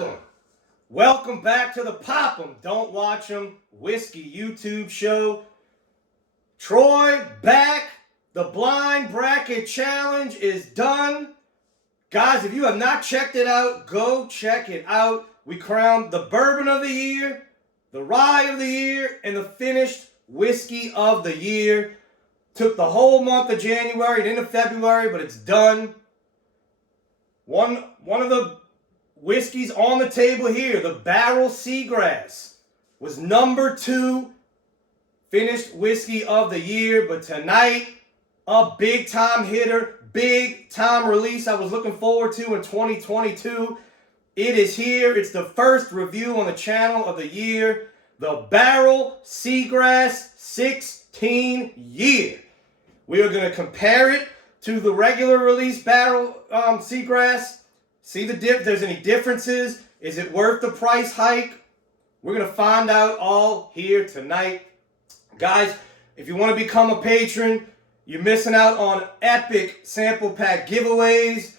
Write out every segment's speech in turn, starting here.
Pop 'em. Welcome back to the Pop 'em, Don't Watch 'em Whiskey YouTube show. Troy back. The blind bracket challenge is done. Guys, if you have not checked it out, go check it out. We crowned the bourbon of the year, the rye of the year, and the finished whiskey of the year. Took the whole month of January and into February, but it's done. One of the whiskeys on the table here, the Barrell Seagrass, was number 2 finished whiskey of the year. But tonight, a big time hitter, big time release I was looking forward to in 2022. It is here. It's the first review on the channel of the year. The Barrell Seagrass 16 year. We are going to compare it to the regular release Barrell Seagrass. See if there's any differences. Is it worth the price hike? We're going to find out all here tonight. Guys, if you want to become a patron, you're missing out on epic sample pack giveaways.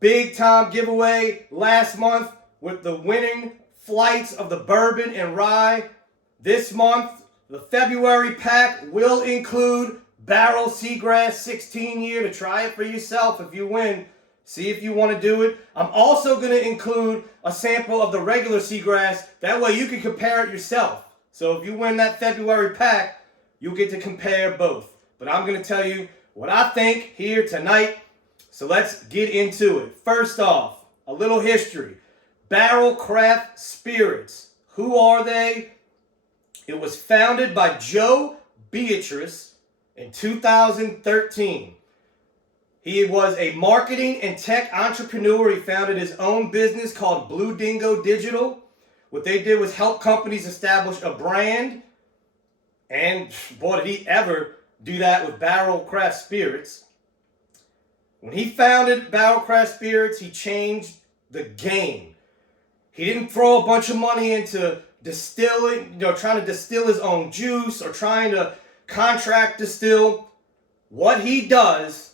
Big time giveaway last month with the winning flights of the bourbon and rye. This month, the February pack will include Barrell Seagrass 16 year to try it for yourself if you win. See if you want to do it. I'm also going to include a sample of the regular Seagrass. That way you can compare it yourself. So if you win that February pack, you'll get to compare both. But I'm going to tell you what I think here tonight. So let's get into it. First off, a little history. Barrell Craft Spirits. Who are they? It was founded by Joe Beatrice in 2013. He was a marketing and tech entrepreneur. He founded his own business called Blue Dingo Digital. What they did was help companies establish a brand. And boy, did he ever do that with Barrell Craft Spirits. When he founded Barrell Craft Spirits, he changed the game. He didn't throw a bunch of money into distilling, trying to distill his own juice or trying to contract distill. What he does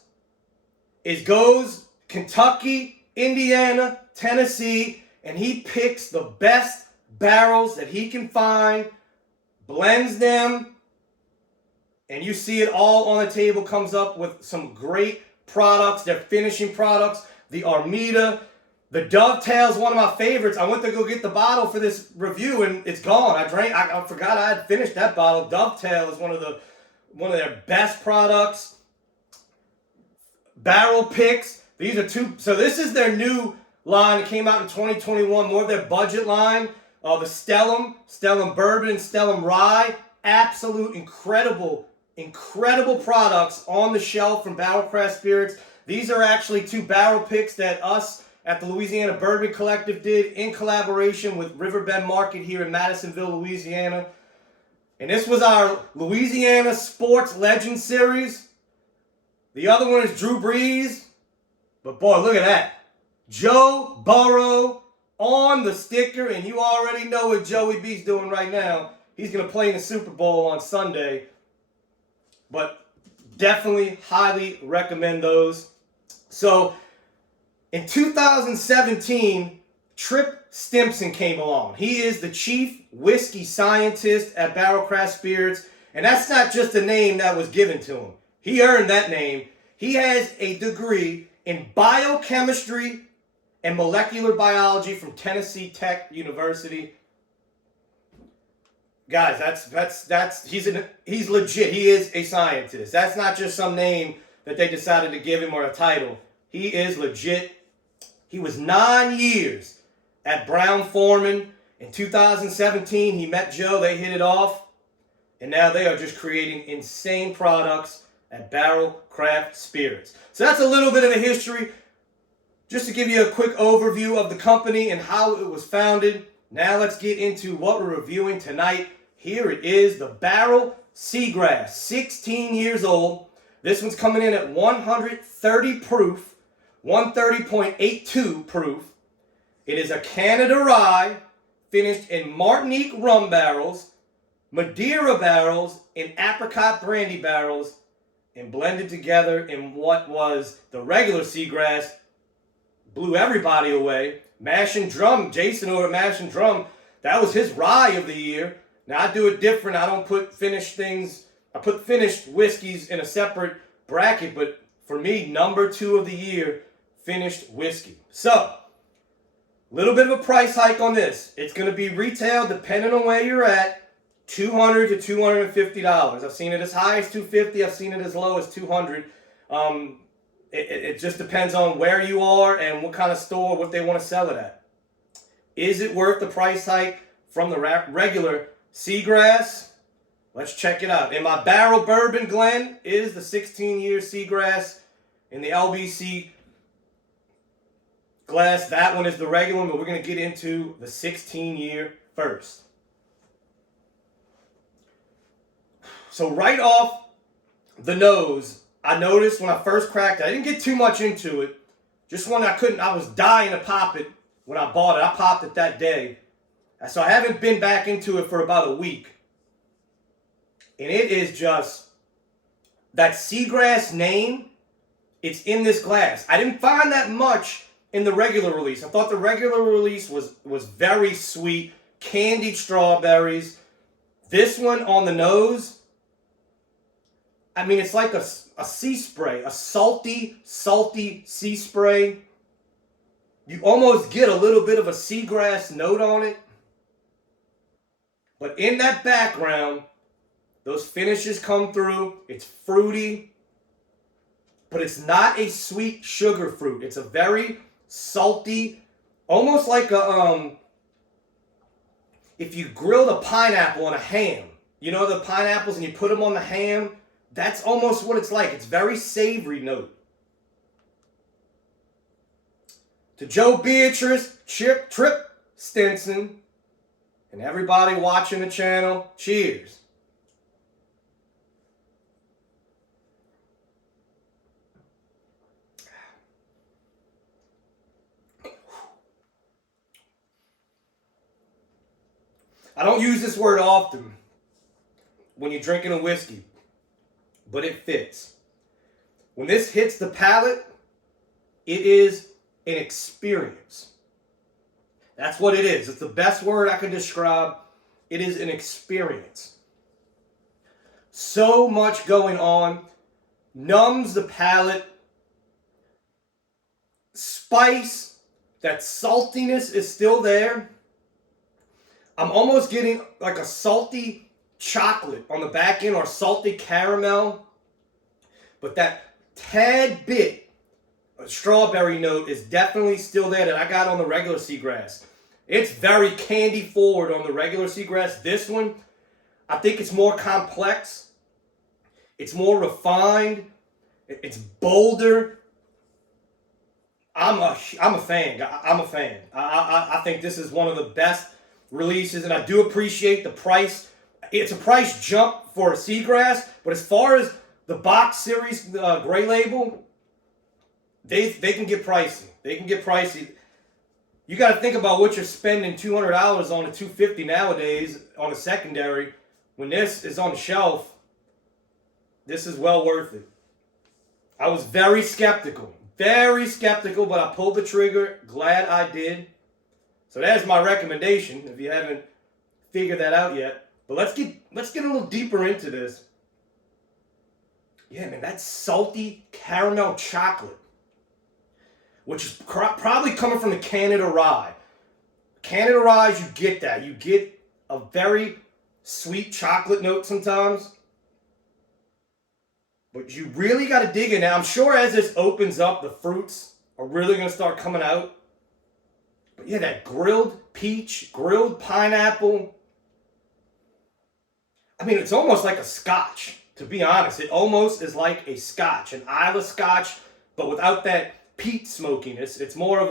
is goes Kentucky, Indiana, Tennessee, and he picks the best barrels that he can find, blends them, and you see it all on the table, comes up with some great products. They're finishing products. The Armida, the Dovetail is one of my favorites. I went to go get the bottle for this review and it's gone. I forgot I had finished that bottle. Dovetail is one of their best products. Barrel Picks. These are two. So this is their new line. It came out in 2021. More of their budget line. The Stellum Bourbon, Stellum Rye. Absolute incredible products on the shelf from Barrell Craft Spirits. These are actually 2 barrel picks that us at the Louisiana Bourbon Collective did in collaboration with Riverbend Market here in Madisonville, Louisiana. And this was our Louisiana Sports Legend Series. The other one is Drew Brees. But boy, look at that. Joe Burrow on the sticker. And you already know what Joey B's doing right now. He's going to play in the Super Bowl on Sunday. But definitely highly recommend those. So in 2017, Trip Stimson came along. He is the chief whiskey scientist at Barrell Craft Spirits. And that's not just a name that was given to him. He earned that name. He has a degree in biochemistry and molecular biology from Tennessee Tech University. Guys, he's legit. He is a scientist. That's not just some name that they decided to give him or a title. He is legit. He was 9 years at Brown-Forman. In 2017, he met Joe. They hit it off. And now they are just creating insane products at Barrell Craft Spirits. So that's a little bit of the history. Just to give you a quick overview of the company and how it was founded. Now let's get into what we're reviewing tonight. Here it is, the Barrell Seagrass, 16 years old. This one's coming in at 130 proof, 130.82 proof. It is a Canada rye, finished in Martinique rum barrels, Madeira barrels, and apricot brandy barrels, and blended together in what was the regular Seagrass blew everybody away. Mash and Drum, Jason over at Mash and Drum, that was his rye of the year. Now I do it different. I don't put finished things. I put finished whiskeys in a separate bracket, but for me, number 2 of the year, finished whiskey. So, a little bit of a price hike on this. It's going to be retail, depending on where you're at, $200 to $250. I've seen it as high as $250. I've seen it as low as $200. It just depends on where you are and what kind of store, what they want to sell it at. Is it worth the price hike from the regular Seagrass? Let's check it out. In my Barrell Bourbon Glen is the 16-year Seagrass in the LBC glass. That one is the regular one, but we're going to get into the 16-year first. So right off the nose, I noticed when I first cracked it, I didn't get too much into it. Just one I was dying to pop it when I bought it. I popped it that day. So I haven't been back into it for about a week. And it is just, that Seagrass name, it's in this glass. I didn't find that much in the regular release. I thought the regular release was very sweet, candied strawberries. This one on the nose, I mean, it's like a sea spray, a salty sea spray. You almost get a little bit of a seagrass note on it. But in that background, those finishes come through. It's fruity, but it's not a sweet sugar fruit. It's a very salty, almost like a, if you grilled a pineapple on a ham. You know the pineapples and you put them on the ham? That's almost what it's like. It's very savory note. To Joe Beatrice, Trip Stinson, and everybody watching the channel, cheers. I don't use this word often when you're drinking a whiskey, but it fits. When this hits the palate, it is an experience. That's what it is. It's the best word I can describe. It is an experience. So much going on. Numbs the palate. Spice. That saltiness is still there. I'm almost getting like a salty chocolate on the back end or salty caramel. But that tad bit of strawberry note is definitely still there that I got on the regular Seagrass. It's very candy forward on the regular Seagrass. This one, I think it's more complex. It's more refined. It's bolder. I'm a fan. I'm a fan. I think this is one of the best releases, and I do appreciate the price. It's a price jump for a Seagrass, but as far as the box series gray label, they can get pricey. They can get pricey. You got to think about what you're spending $200 on a $250 nowadays on a secondary. When this is on the shelf, this is well worth it. I was very skeptical, but I pulled the trigger. Glad I did. So that's my recommendation if you haven't figured that out yet. But let's get a little deeper into this. Yeah, man, that's salty caramel chocolate, which is probably coming from the Canada Rye. Canada Rye, you get that. You get a very sweet chocolate note sometimes. But you really got to dig in. Now, I'm sure as this opens up, the fruits are really going to start coming out. But yeah, that grilled peach, grilled pineapple. I mean, it's almost like a scotch, to be honest. It almost is like a scotch, an Islay scotch, but without that peat smokiness. It's more of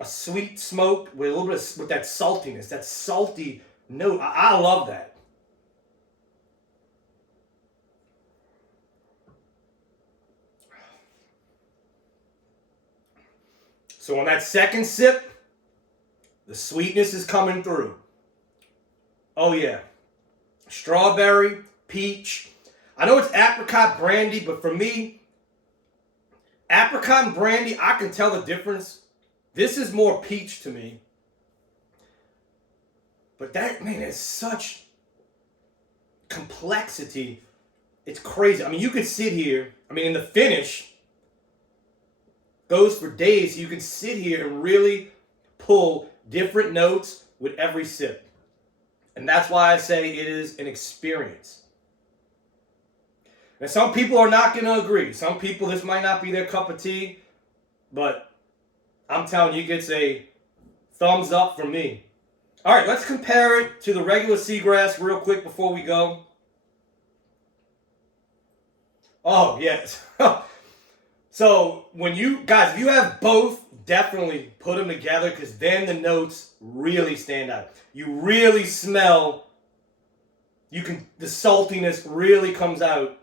a sweet smoke with a little bit with that saltiness, that salty note. I love that. So on that second sip, the sweetness is coming through. Oh yeah. Strawberry, peach. I know it's apricot brandy, but for me, Apricot and brandy, I can tell the difference. This is more peach to me. But that, man, is such complexity. It's crazy. I mean, you could sit here. I mean, in the finish, goes for days. You can sit here and really pull different notes with every sip. And that's why I say it is an experience. And some people are not going to agree. Some people, this might not be their cup of tea. But I'm telling you, it gets a thumbs up from me. All right, let's compare it to the regular Seagrass real quick before we go. Oh, yes. So, when you, guys, if you have both, definitely put them together because then the notes really stand out. You really smell, the saltiness really comes out.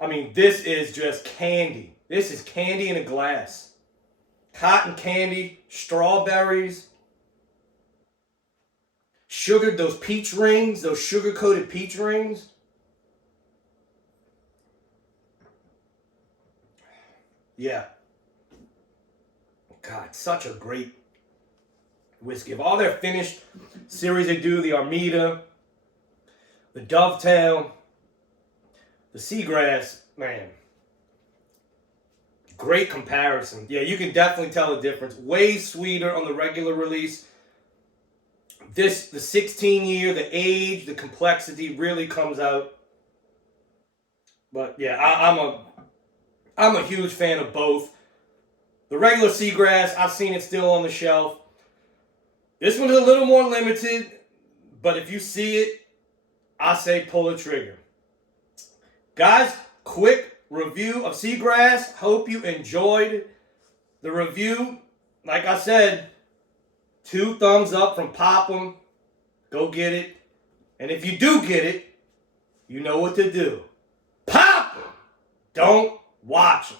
I mean, this is just candy. This is candy in a glass. Cotton candy, strawberries, sugared, those peach rings, those sugar-coated peach rings. Yeah. God, such a great whiskey. Of all their finished series they do, the Armida, the Dovetail, the Seagrass, man. Great comparison. Yeah, you can definitely tell the difference. Way sweeter on the regular release. This, the 16-year, the age, the complexity really comes out. But yeah, I'm a huge fan of both. The regular Seagrass, I've seen it still on the shelf. This one's a little more limited, but if you see it, I say pull the trigger. Guys, quick review of Seagrass. Hope you enjoyed the review. Like I said, 2 thumbs up from Popham. Go get it. And if you do get it, you know what to do. Pop 'em! Don't watch them.